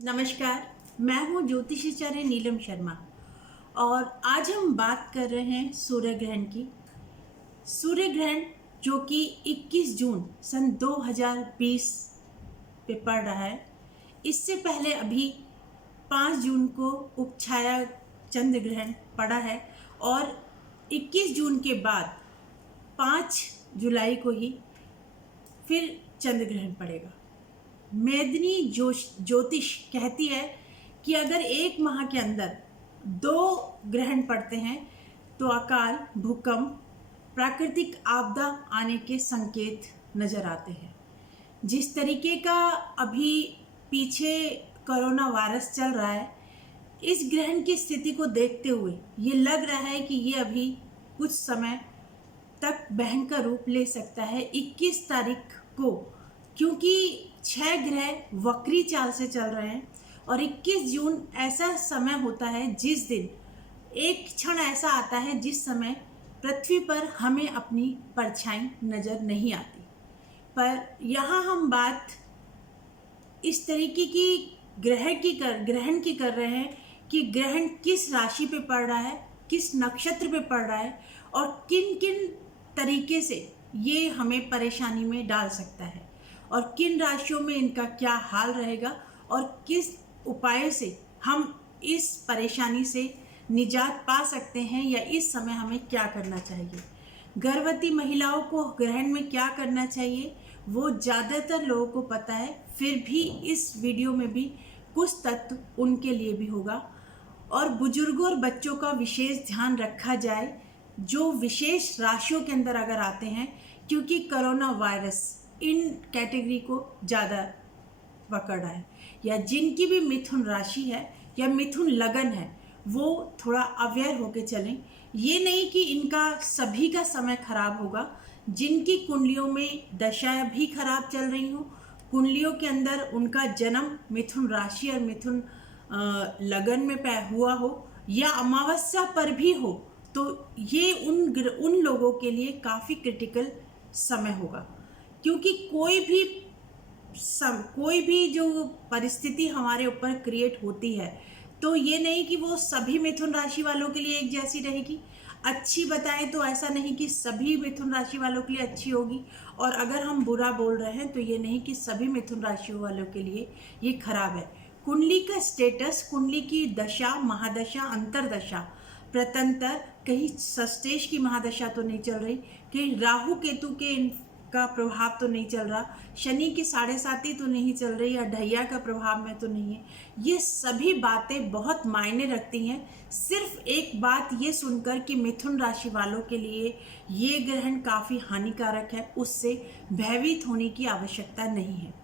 नमस्कार। मैं हूँ ज्योतिषाचार्य नीलम शर्मा और आज हम बात कर रहे हैं सूर्य ग्रहण की। सूर्य ग्रहण जो कि 21 जून सन 2020 पे पड़ रहा है। इससे पहले अभी 5 जून को उपछाया चंद्र ग्रहण पड़ा है और 21 जून के बाद 5 जुलाई को ही फिर चंद्र ग्रहण पड़ेगा। मेदिनी ज्योतिष कहती है कि अगर एक माह के अंदर 2 ग्रहण पड़ते हैं तो अकाल, भूकंप, प्राकृतिक आपदा आने के संकेत नजर आते हैं। जिस तरीके का अभी पीछे कोरोना वायरस चल रहा है, इस ग्रहण की स्थिति को देखते हुए ये लग रहा है कि ये अभी कुछ समय तक भयंकर रूप ले सकता है 21 तारीख को, क्योंकि 6 ग्रह वक्री चाल से चल रहे हैं और 21 जून ऐसा समय होता है जिस दिन एक क्षण ऐसा आता है जिस समय पृथ्वी पर हमें अपनी परछाई नजर नहीं आती। पर यहाँ हम बात इस तरीके की ग्रहण की कर रहे हैं कि ग्रहण किस राशि पे पड़ रहा है, किस नक्षत्र पे पड़ रहा है और किन किन तरीके से ये हमें परेशानी में डाल सकता है और किन राशियों में इनका क्या हाल रहेगा और किस उपाय से हम इस परेशानी से निजात पा सकते हैं या इस समय हमें क्या करना चाहिए। गर्भवती महिलाओं को ग्रहण में क्या करना चाहिए वो ज़्यादातर लोगों को पता है, फिर भी इस वीडियो में भी कुछ तत्व उनके लिए भी होगा और बुजुर्गों और बच्चों का विशेष ध्यान रखा जाए जो विशेष राशियों के अंदर अगर आते हैं, क्योंकि कोरोना वायरस इन कैटेगरी को ज़्यादा पकड़ रहा है या जिनकी भी मिथुन राशि है या मिथुन लगन है वो थोड़ा अवेयर होके चलें। ये नहीं कि इनका सभी का समय खराब होगा। जिनकी कुंडलियों में दशाएं भी खराब चल रही हों, कुंडलियों के अंदर उनका जन्म मिथुन राशि और मिथुन लगन में हुआ हो या अमावस्या पर भी हो, तो ये उन लोगों के लिए काफ़ी क्रिटिकल समय होगा। क्योंकि कोई भी जो परिस्थिति हमारे ऊपर क्रिएट होती है तो ये नहीं कि वो सभी मिथुन राशि वालों के लिए एक जैसी रहेगी। अच्छी बताएं तो ऐसा नहीं कि सभी मिथुन राशि वालों के लिए अच्छी होगी, और अगर हम बुरा बोल रहे हैं तो ये नहीं कि सभी मिथुन राशि वालों के लिए ये खराब है। कुंडली का स्टेटस, कुंडली की दशा, महादशा, अंतरदशा, प्रतंतर, कहीं षष्टेश की महादशा तो नहीं चल रही, कहीं राहु केतु के का प्रभाव तो नहीं चल रहा, शनि की 7.5 तो नहीं चल रही या ढैया का प्रभाव में तो नहीं है। ये सभी बातें बहुत मायने रखती हैं। सिर्फ एक बात ये सुनकर कि मिथुन राशि वालों के लिए ये ग्रहण काफ़ी हानिकारक है, उससे भयभीत होने की आवश्यकता नहीं है।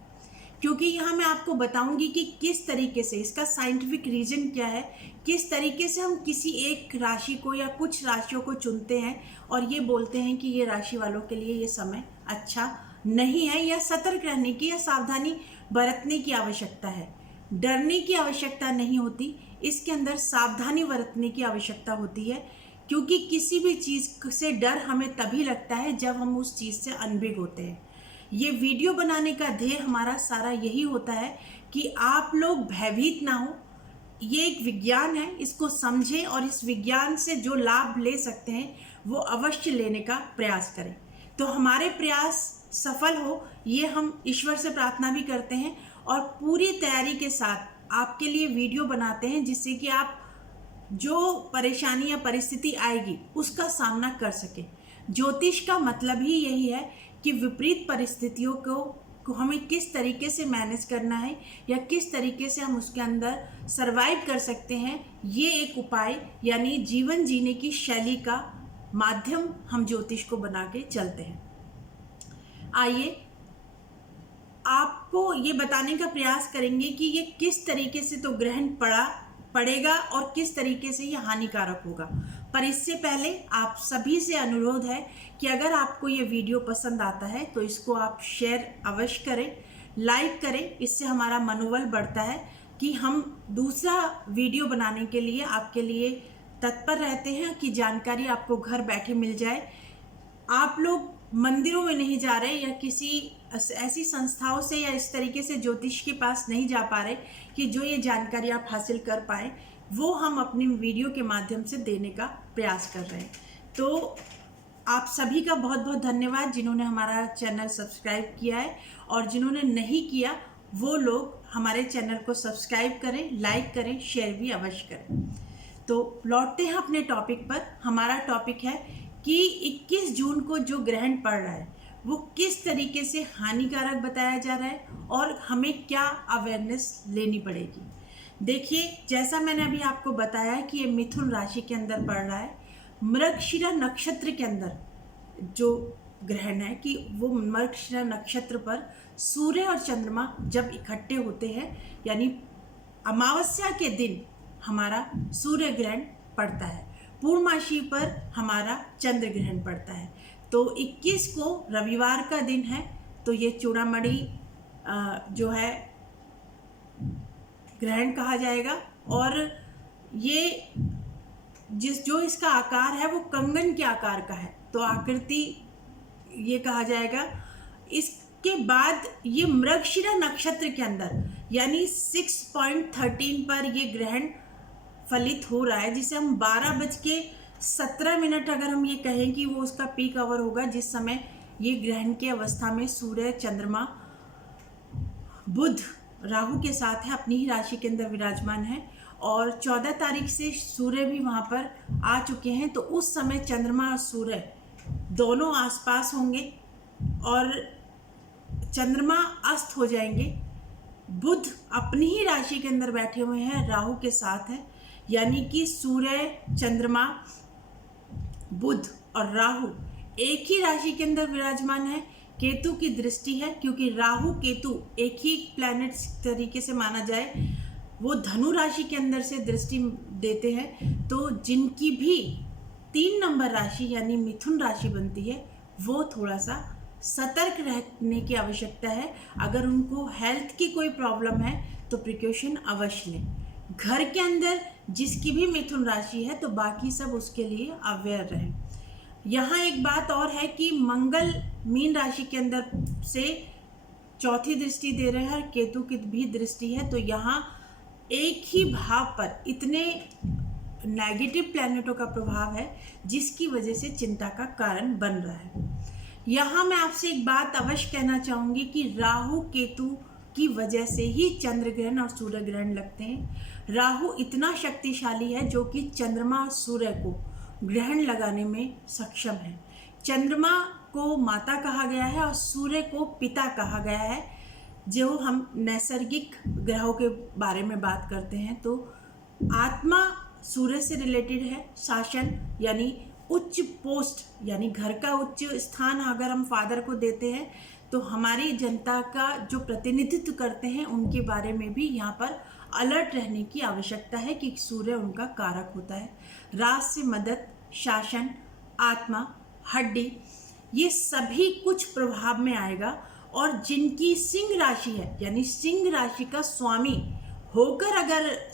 क्योंकि यहाँ मैं आपको बताऊंगी कि किस तरीके से इसका साइंटिफिक रीजन क्या है, किस तरीके से हम किसी एक राशि को या कुछ राशियों को चुनते हैं और ये बोलते हैं कि ये राशि वालों के लिए ये समय अच्छा नहीं है या सतर्क रहने की या सावधानी बरतने की आवश्यकता है। डरने की आवश्यकता नहीं होती, इसके अंदर सावधानी बरतने की आवश्यकता होती है। क्योंकि किसी भी चीज़ से डर हमें तभी लगता है जब हम उस चीज़ से अनभिज्ञ होते हैं। ये वीडियो बनाने का ध्येय हमारा सारा यही होता है कि आप लोग भयभीत ना हो। ये एक विज्ञान है, इसको समझें और इस विज्ञान से जो लाभ ले सकते हैं वो अवश्य लेने का प्रयास करें। तो हमारे प्रयास सफल हो ये हम ईश्वर से प्रार्थना भी करते हैं और पूरी तैयारी के साथ आपके लिए वीडियो बनाते हैं जिससे कि आप जो परेशानी या परिस्थिति आएगी उसका सामना कर सकें। ज्योतिष का मतलब ही यही है कि विपरीत परिस्थितियों को हमें किस तरीके से मैनेज करना है या किस तरीके से हम उसके अंदर सरवाइव कर सकते हैं। ये एक उपाय यानी जीवन जीने की शैली का माध्यम हम ज्योतिष को बना के चलते हैं। आइए आपको ये बताने का प्रयास करेंगे कि ये किस तरीके से तो ग्रहण पड़ेगा और किस तरीके से ये हानिकारक होगा। पर इससे पहले आप सभी से अनुरोध है कि अगर आपको ये वीडियो पसंद आता है तो इसको आप शेयर अवश्य करें, लाइक करें। इससे हमारा मनोबल बढ़ता है कि हम दूसरा वीडियो बनाने के लिए आपके लिए तत्पर रहते हैं कि जानकारी आपको घर बैठे मिल जाए। आप लोग मंदिरों में नहीं जा रहे या किसी ऐसी संस्थाओं से या इस तरीके से ज्योतिष के पास नहीं जा पा रहे कि जो ये जानकारी आप हासिल कर पाए वो हम अपनी वीडियो के माध्यम से देने का प्रयास कर रहे हैं। तो आप सभी का बहुत बहुत धन्यवाद जिन्होंने हमारा चैनल सब्सक्राइब किया है, और जिन्होंने नहीं किया वो लोग हमारे चैनल को सब्सक्राइब करें, लाइक करें, शेयर भी अवश्य करें। तो लौटते हैं अपने टॉपिक पर। हमारा टॉपिक है कि 21 जून को जो ग्रहण पड़ रहा है वो किस तरीके से हानिकारक बताया जा रहा है और हमें क्या अवेयरनेस लेनी पड़ेगी। देखिए, जैसा मैंने अभी आपको बताया कि ये मिथुन राशि के अंदर पड़ रहा है, मृगशिरा नक्षत्र के अंदर जो ग्रहण है कि वो मृगशिरा नक्षत्र पर सूर्य और चंद्रमा जब इकट्ठे होते हैं, यानी अमावस्या के दिन हमारा सूर्य ग्रहण पड़ता है, पूर्णमासी पर हमारा चंद्र ग्रहण पड़ता है। तो 21 को रविवार का दिन है, तो ये चूड़ामणि जो है ग्रहण कहा जाएगा, और ये जो इसका आकार है वो कंगन के आकार का है, तो आकृति ये कहा जाएगा। इसके बाद ये मृगशिरा नक्षत्र के अंदर यानी 6.13 पर ये ग्रहण फलित हो रहा है, जिसे हम 12:17 अगर हम ये कहें कि वो उसका पीक आवर होगा, जिस समय ये ग्रहण की अवस्था में सूर्य, चंद्रमा, बुध राहु के साथ है, अपनी ही राशि के अंदर विराजमान है, और 14 तारीख से सूर्य भी वहाँ पर आ चुके हैं। तो उस समय चंद्रमा और सूर्य दोनों आसपास होंगे और चंद्रमा अस्त हो जाएंगे। बुध अपनी ही राशि के अंदर बैठे हुए हैं, राहु के साथ है, यानी कि सूर्य, चंद्रमा, बुध और राहु एक ही राशि के अंदर विराजमान है। केतु की दृष्टि है, क्योंकि राहु केतु एक ही प्लैनेट तरीके से माना जाए, वो धनु राशि के अंदर से दृष्टि देते हैं। तो जिनकी भी 3 नंबर राशि यानी मिथुन राशि बनती है वो थोड़ा सा सतर्क रहने की आवश्यकता है। अगर उनको हेल्थ की कोई प्रॉब्लम है तो प्रिकॉशन अवश्य लें। घर के अंदर जिसकी भी मिथुन राशि है तो बाकी सब उसके लिए अवेयर रहें। यहाँ एक बात और है कि मंगल मीन राशि के अंदर से चौथी दृष्टि दे रहे हैं और केतु की भी दृष्टि है, तो यहाँ एक ही भाव पर इतने नेगेटिव प्लैनेटों का प्रभाव है जिसकी वजह से चिंता का कारण बन रहा है। यहाँ मैं आपसे एक बात अवश्य कहना चाहूँगी कि राहु केतु की वजह से ही चंद्र ग्रहण और सूर्य ग्रहण लगते हैं। राहु इतना शक्तिशाली है जो कि चंद्रमा और सूर्य को ग्रहण लगाने में सक्षम है। चंद्रमा को माता कहा गया है और सूर्य को पिता कहा गया है। जो हम नैसर्गिक ग्रहों के बारे में बात करते हैं तो आत्मा सूर्य से रिलेटेड है, शासन यानी उच्च पोस्ट यानी घर का उच्च स्थान अगर हम फादर को देते हैं तो हमारी जनता का जो प्रतिनिधित्व करते हैं उनके बारे में भी यहाँ पर अलर्ट रहने की आवश्यकता है कि सूर्य उनका कारक होता है। राज से मदद, शासन, आत्मा, हड्डी, ये सभी कुछ प्रभाव में आएगा। और जिनकी सिंह राशि है यानी सिंह राशि का स्वामी होकर अगर